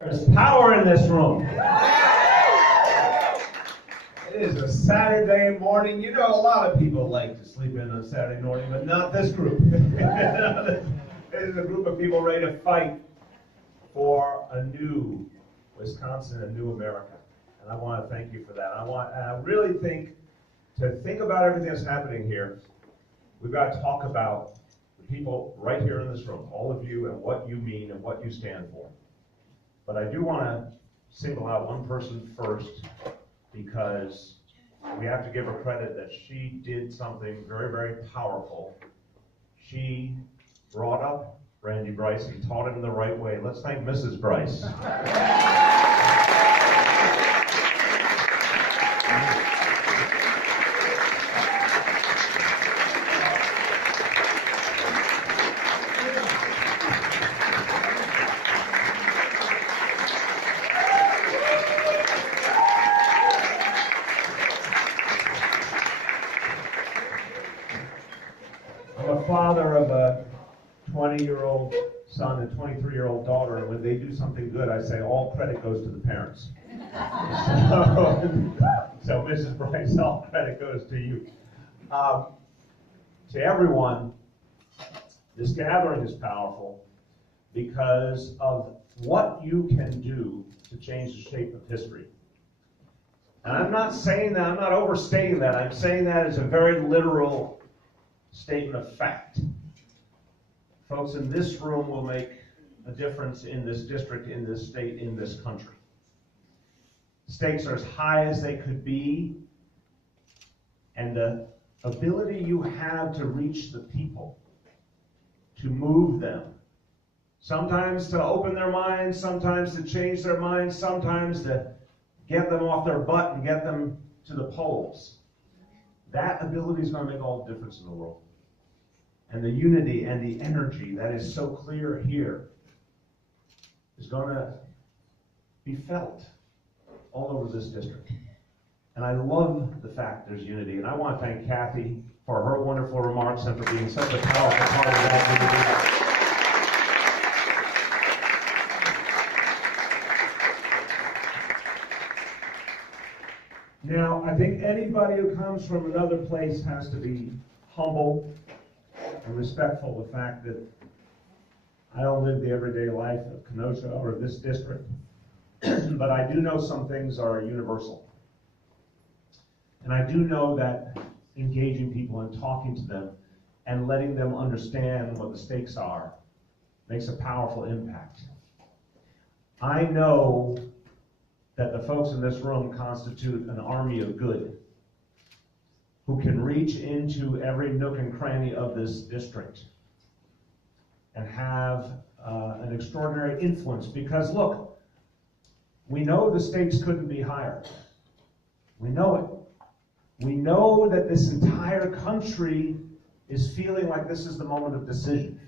There's power in this room. It is a Saturday morning. You know, a lot of people like to sleep in on Saturday morning, but not this group. This is a group of people ready to fight for a new Wisconsin, a new America. And I want to thank you for that. I really think about everything that's happening here, we've got to talk about the people right here in this room, all of you, and what you mean and what you stand for. But I do want to single out one person first, because we have to give her credit that she did something very, very powerful. She brought up Randy Bryce and taught him the right way. Let's thank Mrs. Bryce. Father of a 20-year-old son and 23-year-old daughter, and when they do something good, I say all credit goes to the parents. So Mrs. Bryce, all credit goes to you. To everyone, this gathering is powerful because of what you can do to change the shape of history. And I'm not saying that, I'm not overstating that, I'm saying that as a very literal statement of fact. Folks in this room will make a difference in this district, in this state, in this country. Stakes are as high as they could be, and the ability you have to reach the people, to move them, sometimes to open their minds, sometimes to change their minds, sometimes to get them off their butt and get them to the polls. That ability is going to make all the difference in the world. And the unity and the energy that is so clear here is going to be felt all over this district. And I love the fact there's unity. And I want to thank Kathy for her wonderful remarks and for being such a powerful part of that unity. Now, I think anybody who comes from another place has to be humble and respectful of the fact that I don't live the everyday life of Kenosha or this district, but I do know some things are universal. And I do know that engaging people and talking to them and letting them understand what the stakes are makes a powerful impact. I know that the folks in this room constitute an army of good who can reach into every nook and cranny of this district and have an extraordinary influence. Because look, we know the stakes couldn't be higher. We know it. We know that this entire country is feeling like this is the moment of decision.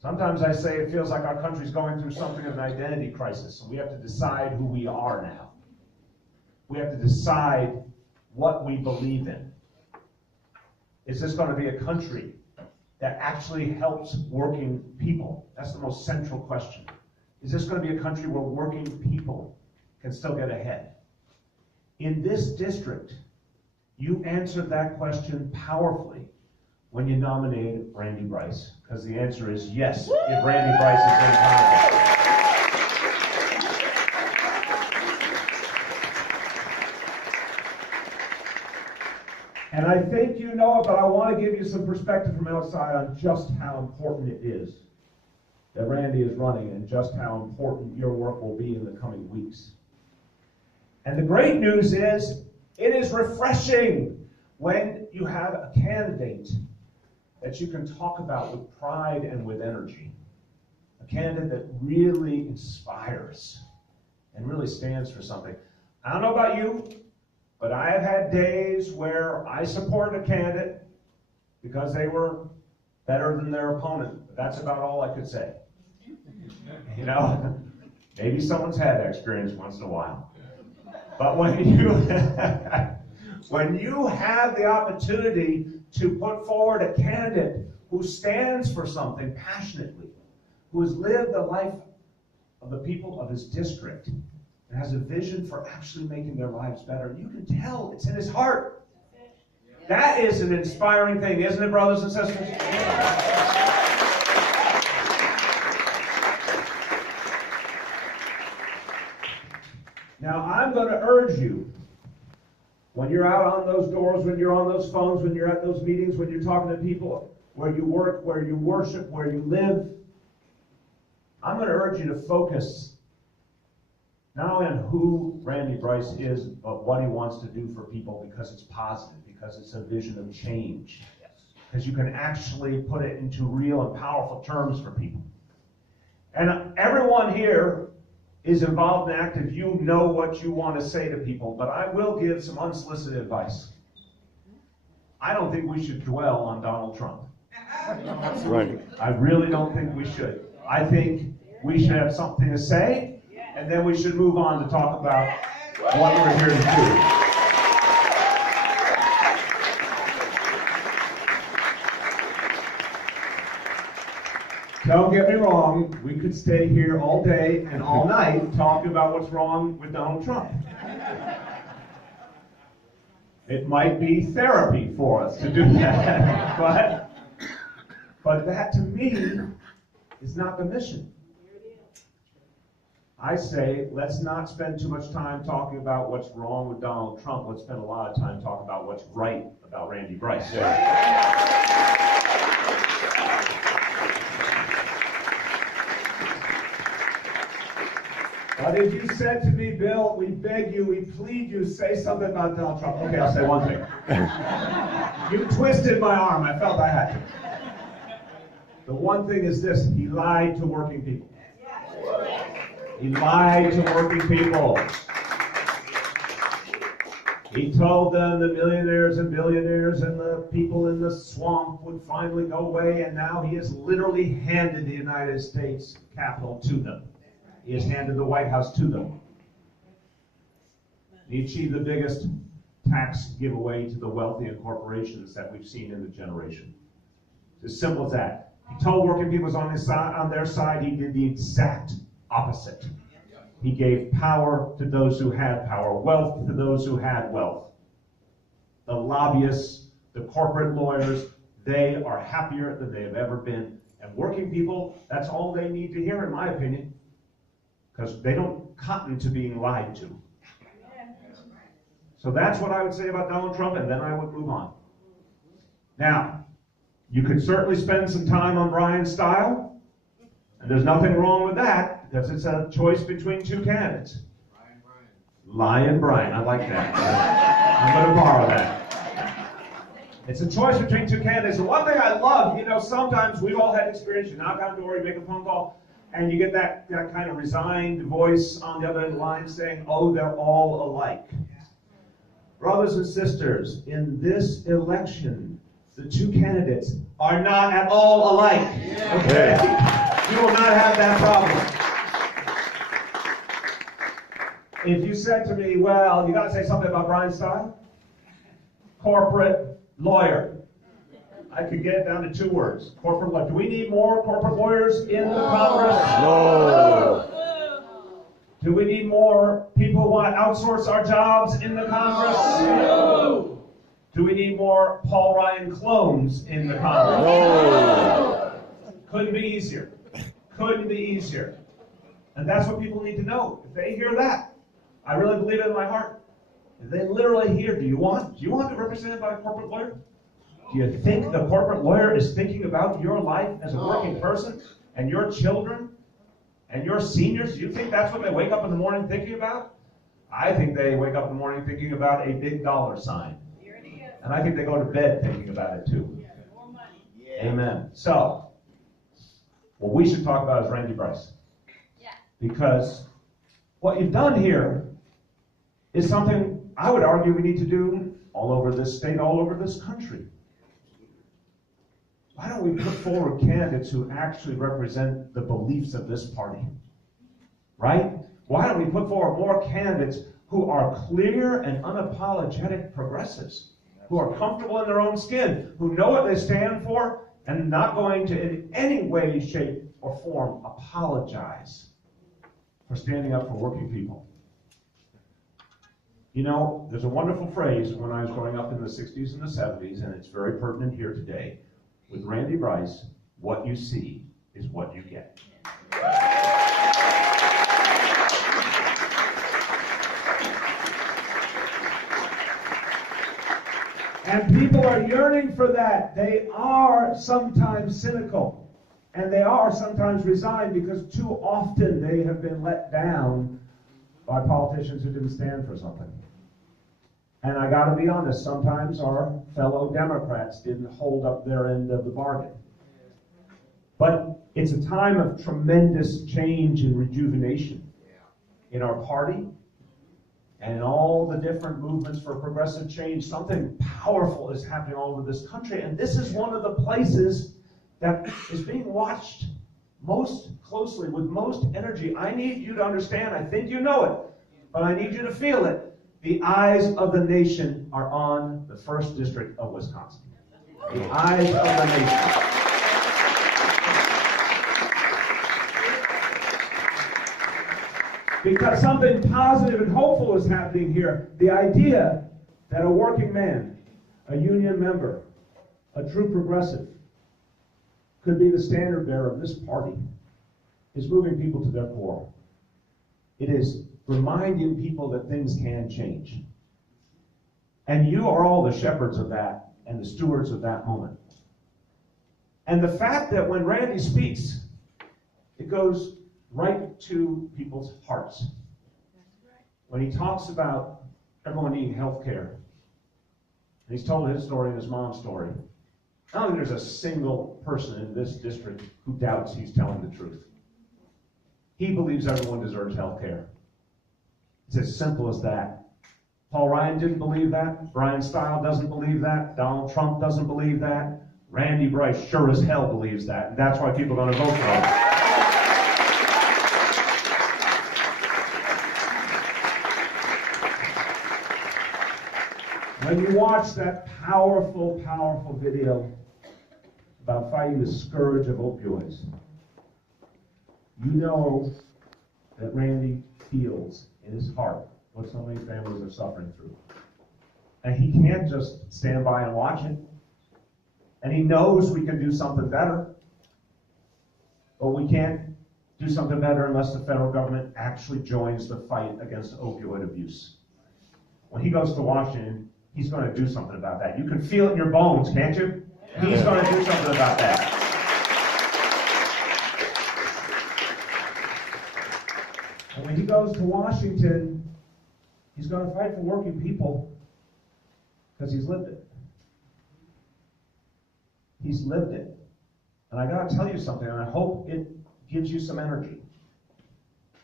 Sometimes I say it feels like our country's going through something of an identity crisis, and we have to decide who we are now. We have to decide what we believe in. Is this going to be a country that actually helps working people? That's the most central question. Is this going to be a country where working people can still get ahead? In this district, you answered that question powerfully when you nominated Randy Bryce, because the answer is yes, if Randy Bryce is in Congress. And I think you know it, but I want to give you some perspective from outside on just how important it is that Randy is running and just how important your work will be in the coming weeks. And the great news is, it is refreshing when you have a candidate that you can talk about with pride and with energy. A candidate that really inspires and really stands for something. I don't know about you, but I have had days where I supported a candidate because they were better than their opponent. But that's about all I could say. You know, maybe someone's had that experience once in a while. But when you have the opportunity to put forward a candidate who stands for something passionately, who has lived a life the people of his district and has a vision for actually making their lives better. You can tell it's in his heart. That is an inspiring thing, isn't it, brothers and sisters? Now, I'm going to urge you, when you're out on those doors, when you're on those phones, when you're at those meetings, when you're talking to people, where you work, where you worship, where you live, I'm going to urge you to focus not only on who Randy Bryce is, but what he wants to do for people, because it's positive, because it's a vision of change. Because you can actually put it into real and powerful terms for people. And everyone here is involved and active. You know what you want to say to people, but I will give some unsolicited advice. I don't think we should dwell on Donald Trump. That's right. I really don't think we should. I think we should have something to say, and then we should move on to talk about what we're here to do. Don't get me wrong, we could stay here all day and all night talking about what's wrong with Donald Trump. It might be therapy for us to do that, but that to me is not the mission. I say, let's not spend too much time talking about what's wrong with Donald Trump. Let's spend a lot of time talking about what's right about Randy Bryce. But if you said to me, Bill, we beg you, we plead you, say something about Donald Trump. Okay, I'll say one thing. You twisted my arm. I felt I had to. The one thing is this: he lied to working people. He lied to working people. He told them the millionaires and billionaires and the people in the swamp would finally go away, and now he has literally handed the United States Capitol to them. He has handed the White House to them. He achieved the biggest tax giveaway to the wealthy and corporations that we've seen in the generation. It's as simple as that. He told working people was on their side. He did the exact opposite. He gave power to those who had power, wealth to those who had wealth. The lobbyists, the corporate lawyers, they are happier than they have ever been. And working people, that's all they need to hear, in my opinion, because they don't cotton to being lied to. So that's what I would say about Donald Trump, and then I would move on. Now, you could certainly spend some time on Brian's style, and there's nothing wrong with that, because it's a choice between two candidates. Lion Brian, I like that. I'm going to borrow that. It's a choice between two candidates. And one thing I love, sometimes we've all had experience. You knock on the door, you make a phone call, and you get that kind of resigned voice on the other end of the line saying, oh, they're all alike. Brothers and sisters, in this election, the two candidates are not at all alike. Okay? You will not have that problem. If you said to me, well, you got to say something about Brian's style, corporate lawyer. I could get it down to two words. Corporate lawyer. Do we need more corporate lawyers in the Congress? No. Do we need more people who want to outsource our jobs in the Congress? No. Do we need more Paul Ryan clones in the Congress? No. Couldn't be easier. Couldn't be easier. And that's what people need to know. If they hear that, I really believe it in my heart. If they literally hear, do you want to be represented by a corporate lawyer? Do you think the corporate lawyer is thinking about your life as a working person and your children and your seniors? Do you think that's what they wake up in the morning thinking about? I think they wake up in the morning thinking about a big dollar sign. And I think they go to bed thinking about it too. Amen. So, what we should talk about is Randy Bryce. Because what you've done here is something I would argue we need to do all over this state, all over this country. Why don't we put forward candidates who actually represent the beliefs of this party? Right? Why don't we put forward more candidates who are clear and unapologetic progressives, who are comfortable in their own skin, who know what they stand for, and not going to in any way, shape, or form apologize for standing up for working people. You know, there's a wonderful phrase when I was growing up in the 60s and the 70s, and it's very pertinent here today. With Randy Bryce, what you see is what you get. And people are yearning for that. They are sometimes cynical. And they are sometimes resigned because too often they have been let down by politicians who didn't stand for something. And I got to be honest, sometimes our fellow Democrats didn't hold up their end of the bargain. But it's a time of tremendous change and rejuvenation in our party and in all the different movements for progressive change. Something powerful is happening all over this country, and this is one of the places that is being watched most closely, with most energy. I need you to understand, I think you know it, but I need you to feel it. The eyes of the nation are on the 1st District of Wisconsin. The eyes of the nation. Because something positive and hopeful is happening here. The idea that a working man, a union member, a true progressive, could be the standard bearer of this party is moving people to their core. It is reminding people that things can change. And you are all the shepherds of that and the stewards of that moment. And the fact that when Randy speaks, it goes right to people's hearts. When he talks about everyone needing health care, and he's told his story and his mom's story, I don't think there's a single person in this district who doubts he's telling the truth. He believes everyone deserves health care. It's as simple as that. Paul Ryan didn't believe that. Brian Stile doesn't believe that. Donald Trump doesn't believe that. Randy Bryce sure as hell believes that. And that's why people are going to vote for him. When you watch that powerful, powerful video about fighting the scourge of opioids, you know that Randy feels in his heart what so many families are suffering through. And he can't just stand by and watch it. And he knows we can do something better. But we can't do something better unless the federal government actually joins the fight against opioid abuse. When he goes to Washington, he's going to do something about that. You can feel it in your bones, can't you? He's going to do something about that. And when he goes to Washington, he's going to fight for working people because he's lived it. He's lived it. And I got to tell you something, and I hope it gives you some energy.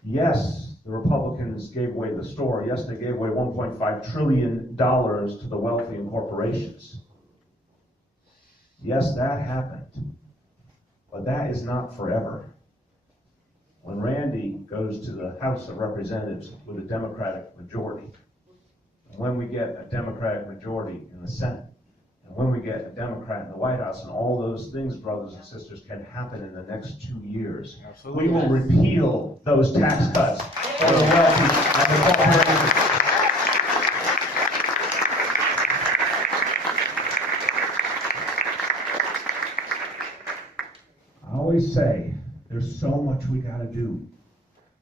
Yes, the Republicans gave away the store. Yes, they gave away $1.5 trillion to the wealthy and corporations. Yes, that happened. But that is not forever. When Randy goes to the House of Representatives with a Democratic majority, and when we get a Democratic majority in the Senate, and when we get a Democrat in the White House, and all those things, brothers and sisters, can happen in the next 2 years. Absolutely. We will repeal those tax cuts for the wealthy and the corporations. I always say, there's so much we got to do.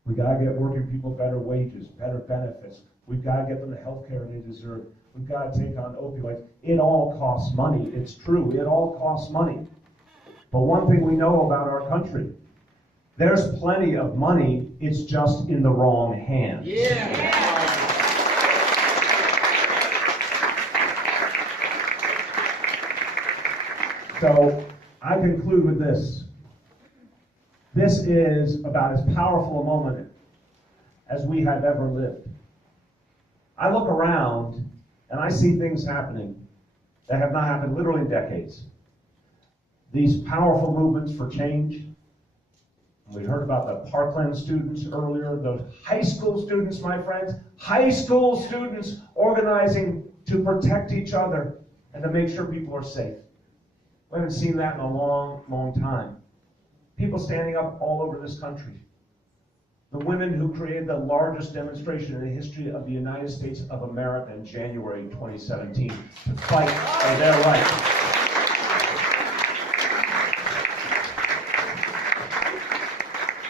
We got to get working people better wages, better benefits. We've got to get them the health care they deserve. We've got to take on opioids. It all costs money. It's true. It all costs money. But one thing we know about our country, there's plenty of money. It's just in the wrong hands. Yeah. So I conclude with this. This is about as powerful a moment as we have ever lived. I look around and I see things happening that have not happened literally in decades. These powerful movements for change. We heard about the Parkland students earlier, those high school students, my friends, high school students organizing to protect each other and to make sure people are safe. We haven't seen that in a long, long time. People standing up all over this country. The women who created the largest demonstration in the history of the United States of America in January 2017 to fight for their rights.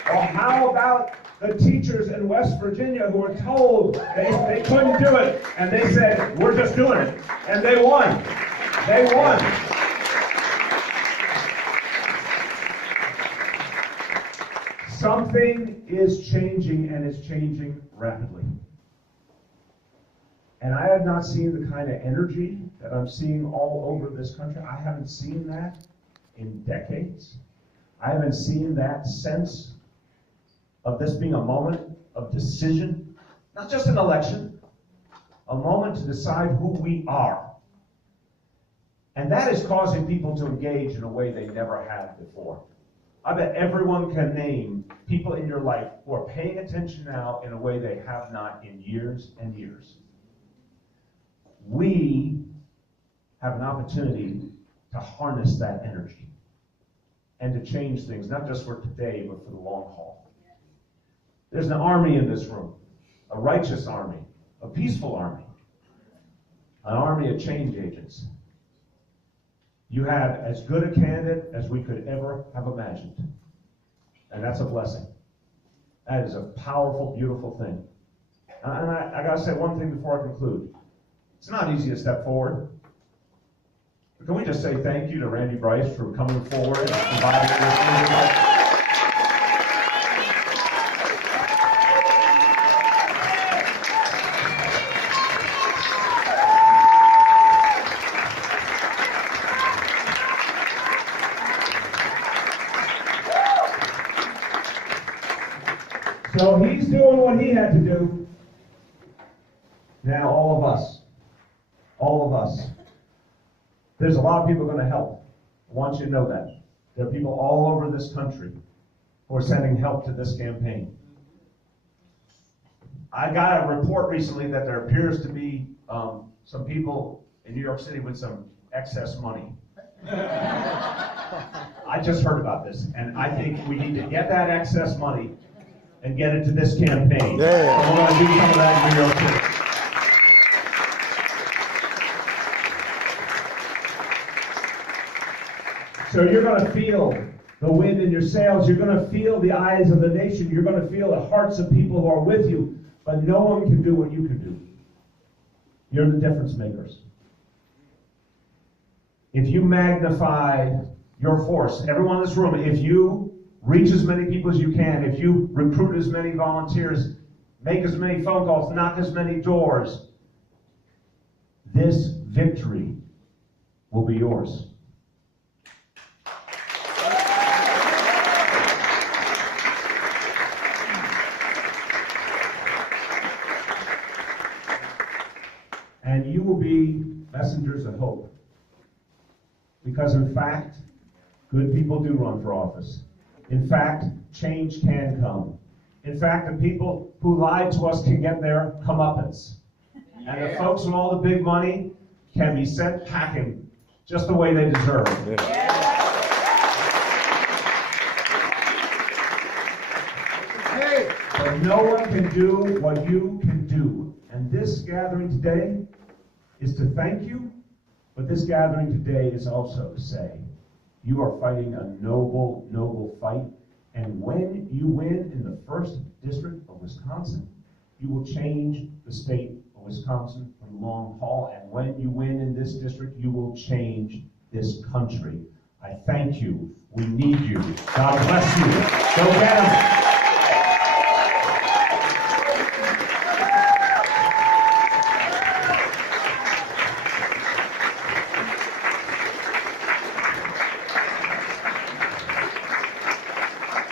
Or how about the teachers in West Virginia who were told they couldn't do it, and they said, we're just doing it, and they won. They won. Something is changing, and it's changing rapidly. And I have not seen the kind of energy that I'm seeing all over this country. I haven't seen that in decades. I haven't seen that sense of this being a moment of decision, not just an election, a moment to decide who we are. And that is causing people to engage in a way they never have before. I bet everyone can name people in your life who are paying attention now in a way they have not in years and years. We have an opportunity to harness that energy and to change things, not just for today, but for the long haul. There's an army in this room, a righteous army, a peaceful army, an army of change agents. You have as good a candidate as we could ever have imagined. And that's a blessing. That is a powerful, beautiful thing. And I got to say one thing before I conclude. It's not easy to step forward. But can we just say thank you to Randy Bryce for coming forward and providing this? So he's doing what he had to do. Now all of us. There's a lot of people going to help. I want you to know that. There are people all over this country who are sending help to this campaign. I got a report recently that there appears to be some people in New York City with some excess money. I just heard about this, and I think we need to get that excess money and get it to this campaign. Yeah. And we're going to do some of that in New York City. So you're going to feel the wind in your sails. You're going to feel the eyes of the nation. You're going to feel the hearts of people who are with you. But no one can do what you can do. You're the difference makers. If you magnify your force, everyone in this room, if you reach as many people as you can, if you recruit as many volunteers, make as many phone calls, knock as many doors, this victory will be yours. And you will be messengers of hope. Because in fact, good people do run for office. In fact, change can come. In fact, the people who lied to us can get their comeuppance. And the folks with all the big money can be sent packing just the way they deserve. But no one can do what you can do. And this gathering today is to thank you, but this gathering today is also to say, you are fighting a noble, noble fight. And when you win in the 1st District of Wisconsin, you will change the state of Wisconsin for the long haul. And when you win in this district, you will change this country. I thank you. We need you. God bless you. Go get them.